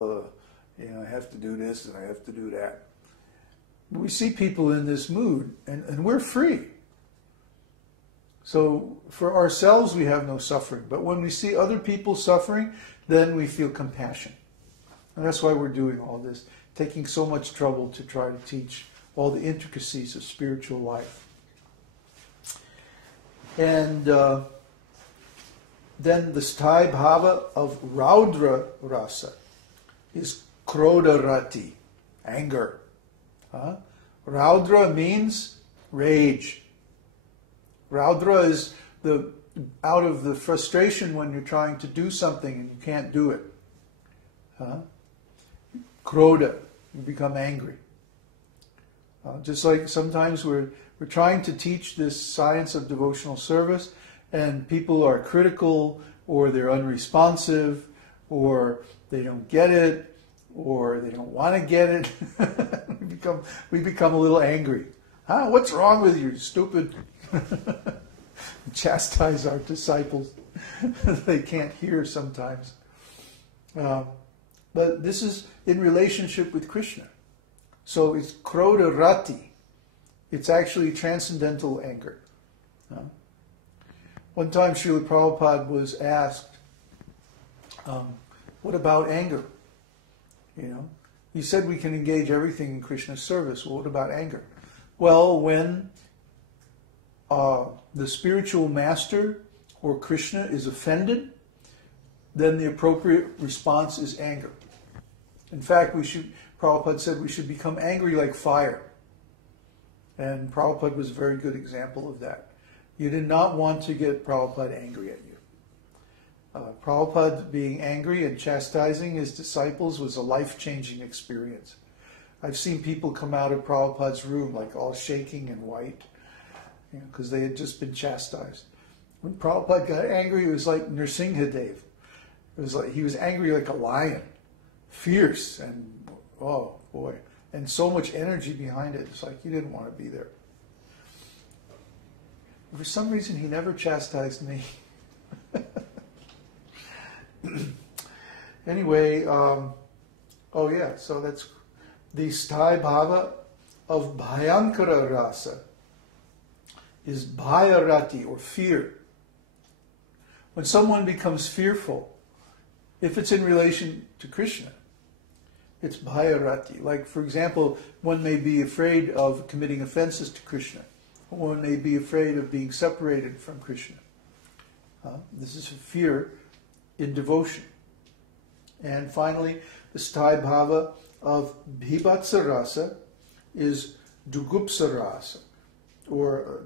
I have to do this and I have to do that. We see people in this mood, and we're free. So for ourselves, we have no suffering. But when we see other people suffering, then we feel compassion. And that's why we're doing all this, taking so much trouble to try to teach all the intricacies of spiritual life. And then the Sthāyi-bhāva of Raudra-rasa is gauṇa-rati, anger. Raudra means rage. Raudra is out of the frustration when you're trying to do something and you can't do it. Krodha, you become angry. Just like sometimes we're trying to teach this science of devotional service, and people are critical, or they're unresponsive, or they don't get it, or they don't want to get it. we become a little angry. What's wrong with you, stupid? Chastise our disciples. They can't hear sometimes. But this is in relationship with Krishna. So it's gauṇa-rati. It's actually transcendental anger. One time Srila Prabhupada was asked, what about anger? He said we can engage everything in Krishna's service. Well, what about anger? Well, when the spiritual master or Krishna is offended, then the appropriate response is anger. In fact, Prabhupada said we should become angry like fire. And Prabhupada was a very good example of that. You did not want to get Prabhupada angry at you. Prabhupada being angry and chastising his disciples was a life-changing experience. I've seen people come out of Prabhupada's room like all shaking and white, because they had just been chastised. When Prabhupada got angry, it was like Nrsimhadev. It was like he was angry like a lion, fierce, and oh boy, and so much energy behind it. It's like you didn't want to be there. For some reason, he never chastised me. Anyway, so that's the Sthāyi-bhāva of Bhayankara-rasa is mukhya-rati, or fear. When someone becomes fearful, if it's in relation to Krishna, it's mukhya-rati. Like, for example, one may be afraid of committing offenses to Krishna. One may be afraid of being separated from Krishna. This is a fear in devotion. And finally, the Sthāyi-bhāva of Bhakti-rasa is jugupsa-rasa, or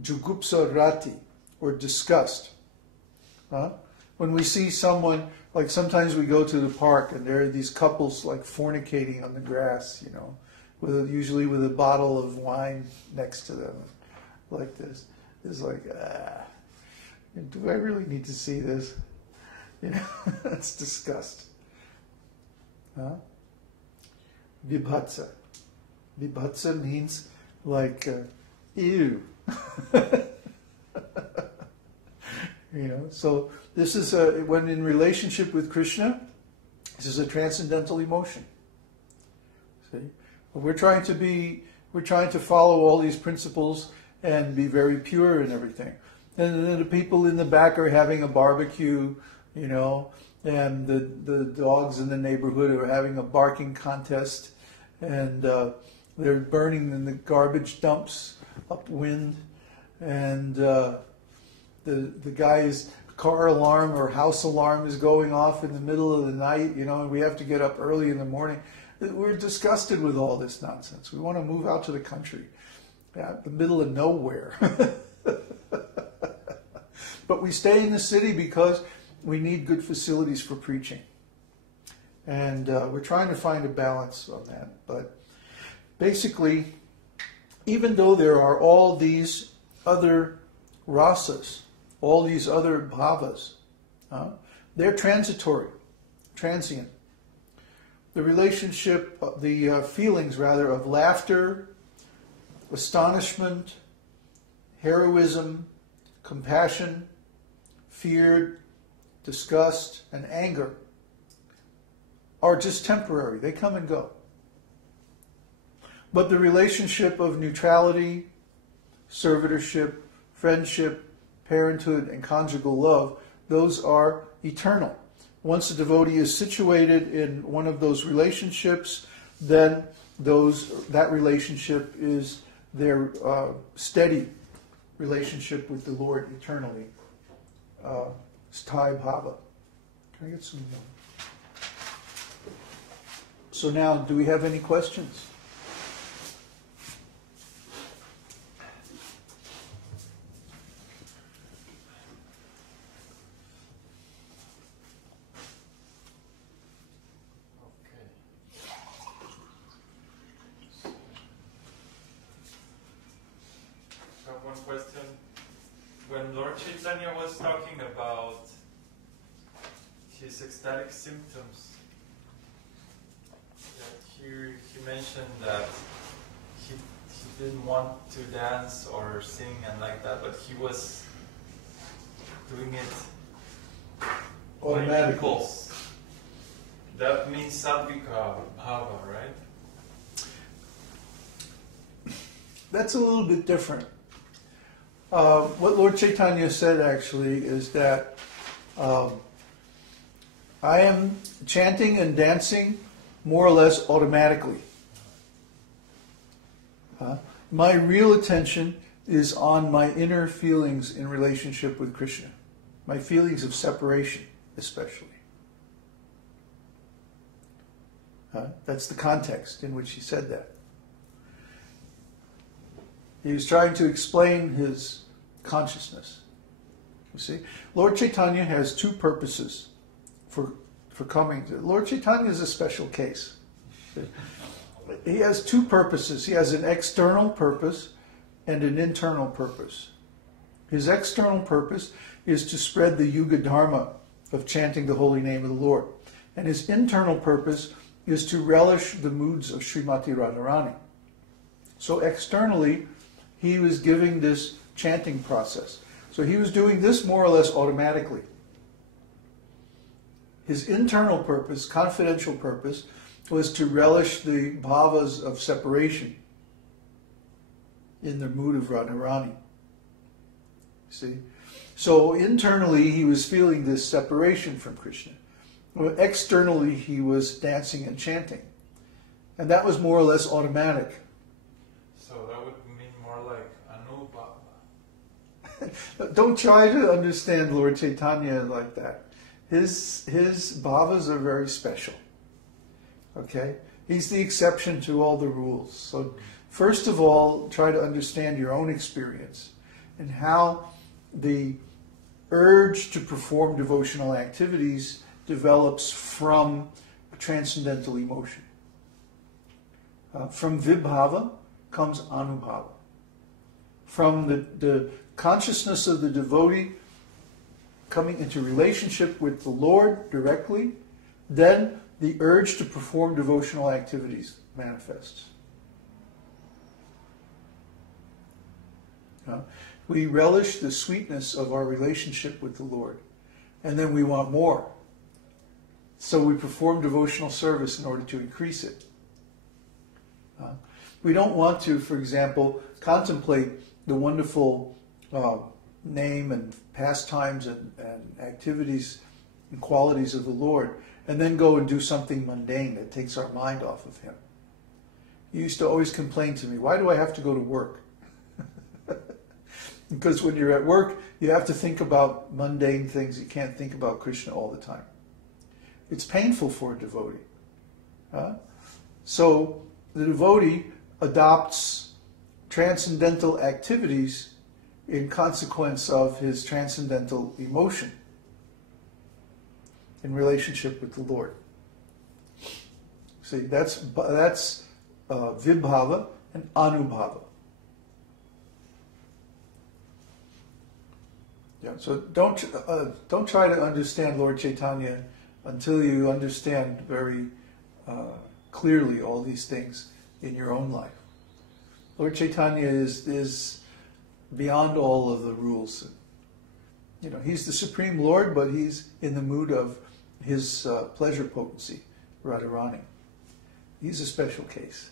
jugupsa-rati, or disgust. When we see someone, like sometimes we go to the park and there are these couples like fornicating on the grass, usually with a bottle of wine next to them, like this. It's like, do I really need to see this? That's disgust. Vibhatsa. Vibhatsa means like, ew. So this is when in relationship with Krishna, this is a transcendental emotion. See, we're trying to follow all these principles and be very pure and everything. And then the people in the back are having a barbecue, and the dogs in the neighborhood are having a barking contest, and they're burning in the garbage dumps upwind, and the guy's car alarm or house alarm is going off in the middle of the night, and we have to get up early in the morning. We're disgusted with all this nonsense. We want to move out to the country, the middle of nowhere. But we stay in the city because we need good facilities for preaching. And we're trying to find a balance on that. But basically, even though there are all these other rasas, all these other bhavas, they're transitory, transient. The relationship, the feelings rather, of laughter, astonishment, heroism, compassion, fear, disgust, and anger, are just temporary. They come and go. But the relationship of neutrality, servitorship, friendship, parenthood, and conjugal love, those are eternal. Once a devotee is situated in one of those relationships, then that relationship is their steady relationship with the Lord eternally. Sthāyi-bhāva. Can I get some more? So now, do we have any questions? Question. When Lord Chaitanya was talking about his ecstatic symptoms, he mentioned that he didn't want to dance or sing and like that, but he was doing it automatically. That means sakhya-bhāva, right? That's a little bit different. What Lord Chaitanya said actually is that I am chanting and dancing more or less automatically. My real attention is on my inner feelings in relationship with Krishna, my feelings of separation especially. That's the context in which he said that. He was trying to explain his consciousness. You see, Lord Chaitanya has two purposes for coming to. Lord Chaitanya is a special case. He has two purposes. He has an external purpose and an internal purpose. His external purpose is to spread the Yuga Dharma of chanting the holy name of the Lord. And his internal purpose is to relish the moods of Srimati Radharani. So externally, he was giving this chanting process. So he was doing this more or less automatically. His internal purpose, confidential purpose, was to relish the bhavas of separation in the mood of Radharani. See? So internally he was feeling this separation from Krishna. Externally he was dancing and chanting. And that was more or less automatic. So that would mean more like anubhava. Don't try to understand Lord Chaitanya like that. His bhavas are very special. Okay? He's the exception to all the rules. So first of all, try to understand your own experience and how the urge to perform devotional activities develops from transcendental emotion. From vibhava comes anubhava. From the consciousness of the devotee coming into relationship with the Lord directly, then the urge to perform devotional activities manifests. We relish the sweetness of our relationship with the Lord, and then we want more. So we perform devotional service in order to increase it. We don't want to, for example, contemplate the wonderful name and pastimes and activities and qualities of the Lord, and then go and do something mundane that takes our mind off of Him. You used to always complain to me, why do I have to go to work? Because when you're at work, you have to think about mundane things. You can't think about Krishna all the time. It's painful for a devotee. So the devotee adopts transcendental activities in consequence of his transcendental emotion in relationship with the Lord. See, that's vibhava and anubhava. Yeah, so don't try to understand Lord Chaitanya until you understand very clearly all these things in your own life. Lord Chaitanya is beyond all of the rules. He's the Supreme Lord, but he's in the mood of his pleasure potency, Radharani. He's a special case.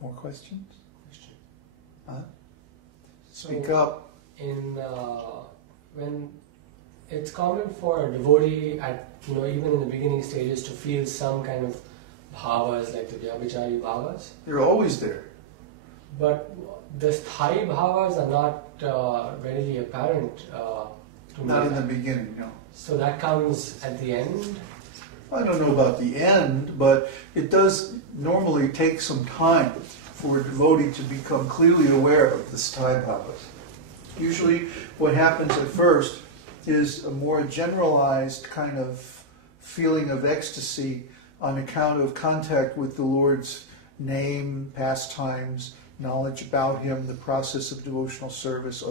More questions? Huh? Speak up. When it's common for a devotee at even in the beginning stages to feel some kind of bhavas like the vyabhichari bhavas. They're always there. But the Sthāyi-bhāvas are not readily apparent to me. Not in the beginning, no. So that comes at the end? I don't know about the end, but it does normally take some time for a devotee to become clearly aware of the Sthāyi-bhāvas. Usually what happens at first is a more generalized kind of feeling of ecstasy on account of contact with the Lord's name, pastimes, knowledge about Him, the process of devotional service,